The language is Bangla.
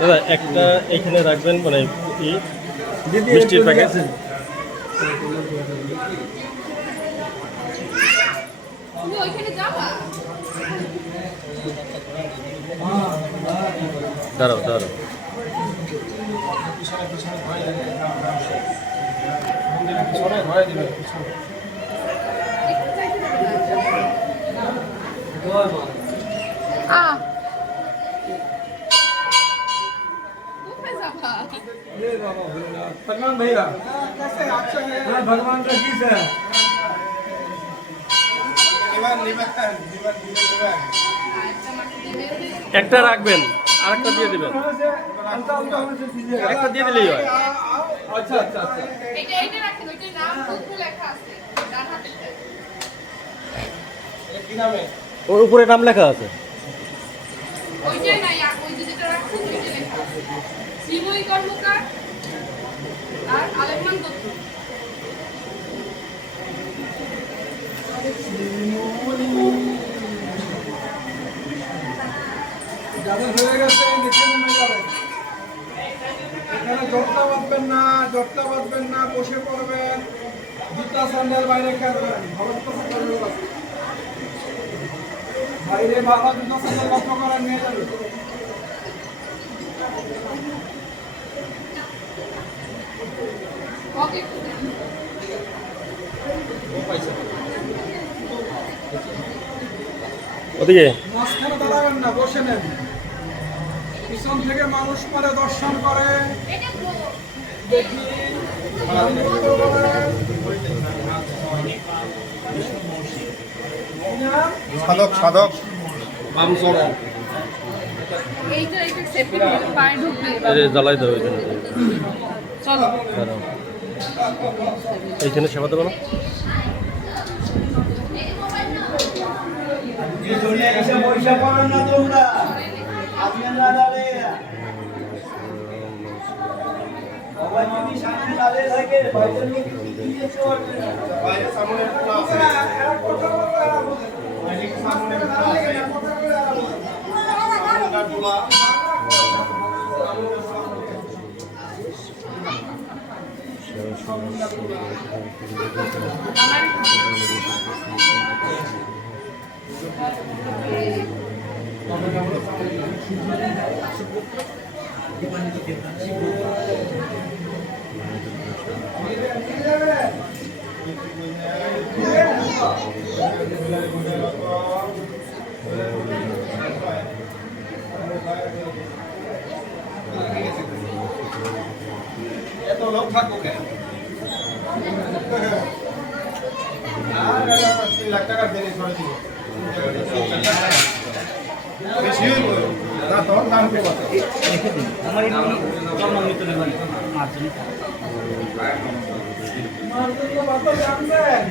দাদা একটা এখানে রাখবেন মানে মিষ্টির প্যাকেট। দাঁড়াও দাঁড়াও प्रणाम भैया, कैसे अच्छा है? हाँ, भगवान का किस है? একটা রাখবেন আরেকটা দিয়ে দিবেন, একটা দিয়ে দিলেই হয়। আচ্ছা আচ্ছা আচ্ছা, এইটা রাখেন, ওইটার নাম খুব লেখা আছে ডান হাতেরটা। কি নামে? ওর উপরে নাম লেখা আছে। ওইটাই নাই, ওই যেটা রাখছেন ওইটা লেখা আছে শ্রীময়ী কর্মকার আর আলেমান দত্ত। যাদের হয়ে গেছে দেখে নেমে যাবেন। এখানে জটলা বাঁধবেন না, বসে পড়বেন, জুতা স্যান্ডেল বাইরে খেলবেন। বাইরে বাবা জুতা স্যান্ডেল লক্ষ্য করে নিয়ে যাবে। ওকে, ওদিকে মাঝখানে দাঁড়াবেন না, বসে নেন। পিছন থেকে মানুষ পরে দর্শন করে দেখি। সাধক এইটা সেফটি পায়ে ঢুকবে। জ্বালাই দেবো এখানে। চলো এইখানে সেবা দেবো না। এত লোক থাকবো কেন? 3 লাখ টাকা দিয়ে ছড়ে দিব। বেশি হইব না, তোর দাম কত? রেখে দিন। আমার এই কম দামে তো নেবেন। মার্জিন তো বাবা জানবেন।